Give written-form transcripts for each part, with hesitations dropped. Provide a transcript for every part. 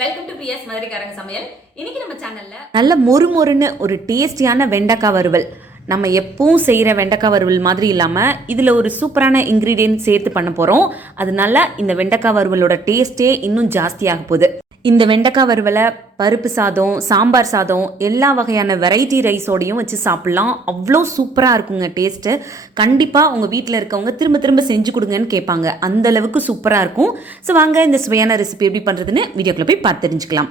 Welcome to PS மதுரைக்காரங்க சமையல். இன்னைக்கு நம்ம சேனல்ல நல்ல மொறுமொறுன்னு ஒரு டேஸ்டியான வெண்டைக்காய் வறுவல். நம்ம எப்பவும் செய்கிற வெண்டைக்காய் வறுவல் மாதிரி இல்லாமல் இதில் ஒரு சூப்பரான இன்க்ரீடியன்ட் சேர்த்து பண்ண போகிறோம். அதனால இந்த வெண்டைக்காய் வறுவலோட டேஸ்ட்டே இன்னும் ஜாஸ்தியாக போகுது. இந்த வெண்டைக்காய் வறுவலை பருப்பு சாதம், சாம்பார் சாதம், எல்லா வகையான வெரைட்டி ரைஸோடையும் வச்சு சாப்பிட்லாம். அவ்வளோ சூப்பராக இருக்குங்க டேஸ்ட்டு. கண்டிப்பாக உங்கள் வீட்டில் இருக்கவங்க திரும்ப திரும்ப செஞ்சு கொடுங்கன்னு கேட்பாங்க. அந்தளவுக்கு சூப்பராக இருக்கும். ஸோ வாங்க இந்த சுவையான ரெசிபி எப்படி பண்ணுறதுன்னு வீடியோக்குள்ளே போய் பார்த்து தெரிஞ்சுக்கலாம்.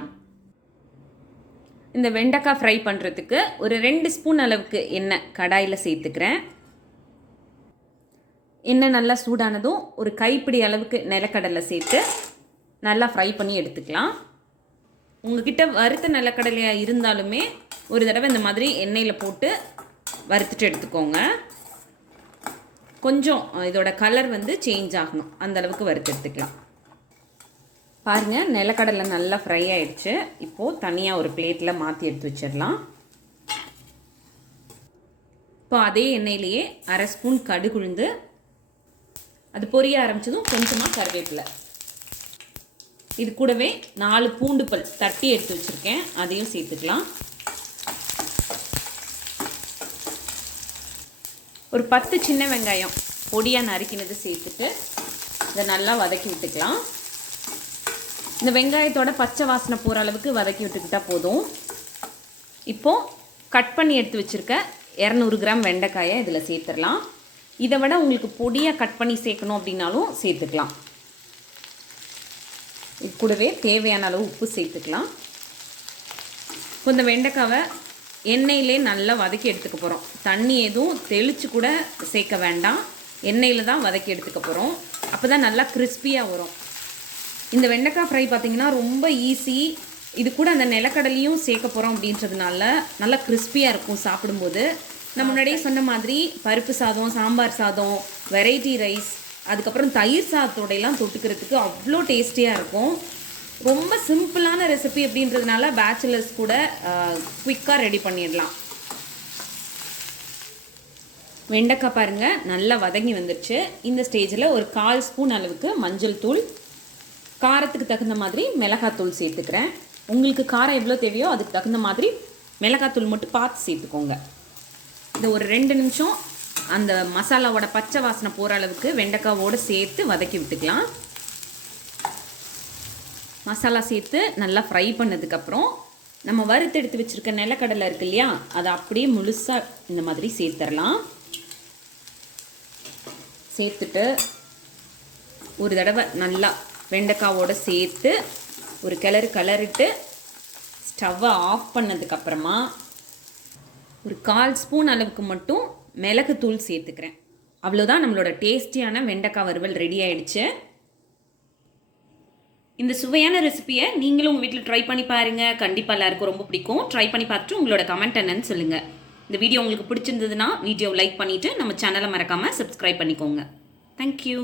இந்த வெண்டைக்காய் ஃப்ரை பண்ணுறதுக்கு ஒரு 2 ஸ்பூன் அளவுக்கு எண்ணெய் கடாயில் சேர்த்துக்கிறேன். எண்ணெய் நல்லா சூடானதும் ஒரு கைப்பிடி அளவுக்கு நிலக்கடலை சேர்த்து நல்லா ஃப்ரை பண்ணி எடுத்துக்கலாம். உங்ககிட்ட வறுத்த நிலக்கடலையாக இருந்தாலுமே ஒரு தடவை இந்த மாதிரி எண்ணெயில் போட்டு வறுத்துட்டு எடுத்துக்கோங்க. கொஞ்சம் இதோட கலர் சேஞ்ச் ஆகணும், அந்தளவுக்கு வறுத்து எடுத்துக்கலாம். பாருங்கள், நிலக்கடலை நல்லா ஃப்ரை ஆகிடுச்சு. இப்போது தனியாக ஒரு பிளேட்டில் மாற்றி எடுத்து வச்சிடலாம். இப்போ அதே எண்ணெயிலேயே 1/2 ஸ்பூன் கடுகு உளுந்து, அது பொரிய ஆரம்பித்ததும் கொஞ்சமாக கருவேப்பிலை, இது கூடவே 4 பூண்டு பல் தட்டி எடுத்து வச்சுருக்கேன், அதையும் சேர்த்துக்கலாம். ஒரு 10 சின்ன வெங்காயம் பொடியாக நறுக்கினது சேர்த்துட்டு இதை நல்லா வதக்கி விட்டுக்கலாம். இந்த வெங்காயத்தோட பச்சை வாசனை போகிற அளவுக்கு வதக்கி விட்டுக்கிட்டால் போதும். இப்போது கட் பண்ணி எடுத்து வச்சுருக்க 200 கிராம் வெண்டைக்காயை இதில் சேர்த்துடலாம். இதை விட உங்களுக்கு பொடியாக கட் பண்ணி சேர்க்கணும் அப்படின்னாலும் சேர்த்துக்கலாம். இது கூடவே தேவையான அளவு உப்பு சேர்த்துக்கலாம். இப்போ இந்த வெண்டைக்காவை எண்ணெயிலே நல்லா வதக்கி எடுத்துக்க போகிறோம். தண்ணி எதுவும் தெளித்து கூட சேர்க்க வேண்டாம், எண்ணெயில் தான் வதக்கி எடுத்துக்க போகிறோம். அப்போ தான் நல்லா கிறிஸ்பியாக வரும். இந்த வெண்டைக்காய் ஃப்ரை பார்த்திங்கன்னா ரொம்ப ஈஸி. இது கூட அந்த நிலக்கடலையும் சேர்க்க போகிறோம் அப்படின்றதுனால நல்லா கிறிஸ்பியாக இருக்கும் சாப்பிடும்போது. நான் முன்னாடியே சொன்ன மாதிரி பருப்பு சாதம், சாம்பார் சாதம், வெரைட்டி ரைஸ், அதுக்கப்புறம் தயிர் சாதத்தோடையெல்லாம் தொட்டுக்கிறதுக்கு அவ்வளோ டேஸ்டியாக இருக்கும். ரொம்ப சிம்பிளான ரெசிபி அப்படின்றதுனால பேச்சுலர்ஸ் கூட குயிக்காக ரெடி பண்ணிடலாம். வெண்டைக்காய் பாருங்கள் நல்லா வதங்கி வந்துடுச்சு. இந்த ஸ்டேஜில் ஒரு 1/4 ஸ்பூன் அளவுக்கு மஞ்சள் தூள், காரத்துக்கு தகுந்த மாதிரி மிளகாத்தூள் சேர்த்துக்கிறேன். உங்களுக்கு காரம் எவ்வளோ தேவையோ அதுக்கு தகுந்த மாதிரி மிளகாத்தூள் மட்டும் பார்த்து சேர்த்துக்கோங்க. இந்த ஒரு 2 நிமிஷம் அந்த மசாலாவோட பச்சை வாசனை போகிற அளவுக்கு வெண்டைக்காவோடு சேர்த்து வதக்கி விட்டுக்கலாம். மசாலா சேர்த்து நல்லா ஃப்ரை பண்ணதுக்கப்புறம் நம்ம வறுத்து எடுத்து வச்சுருக்க நிலக்கடலை இருக்கு இல்லையா, அதை அப்படியே முழுசாக இந்த மாதிரி சேர்த்துடலாம். சேர்த்துட்டு ஒரு தடவை நல்லா வெண்டைக்காவோடு சேர்த்து ஒரு கிளறிட்டு ஸ்டவ்வை ஆஃப் பண்ணதுக்கப்புறமா ஒரு 1/4 ஸ்பூன் அளவுக்கு மட்டும் மிளகுத்தூள் சேர்த்துக்கிறேன். அவ்வளோதான், நம்மளோட டேஸ்டியான வெண்டைக்காய் வறுவல் ரெடி ஆகிடுச்சு. இந்த சுவையான ரெசிபியை நீங்களும் உங்கள் வீட்டில் ட்ரை பண்ணி பாருங்கள். கண்டிப்பாக எல்லாருக்கும் ரொம்ப பிடிக்கும். ட்ரை பண்ணி பார்த்துட்டு உங்களோட கமெண்ட் என்னன்னு சொல்லுங்கள். இந்த வீடியோ உங்களுக்கு பிடிச்சிருந்ததுன்னா வீடியோவை லைக் பண்ணிவிட்டு நம்ம சேனலை மறக்காமல் சப்ஸ்கிரைப் பண்ணிக்கோங்க. தேங்க்யூ.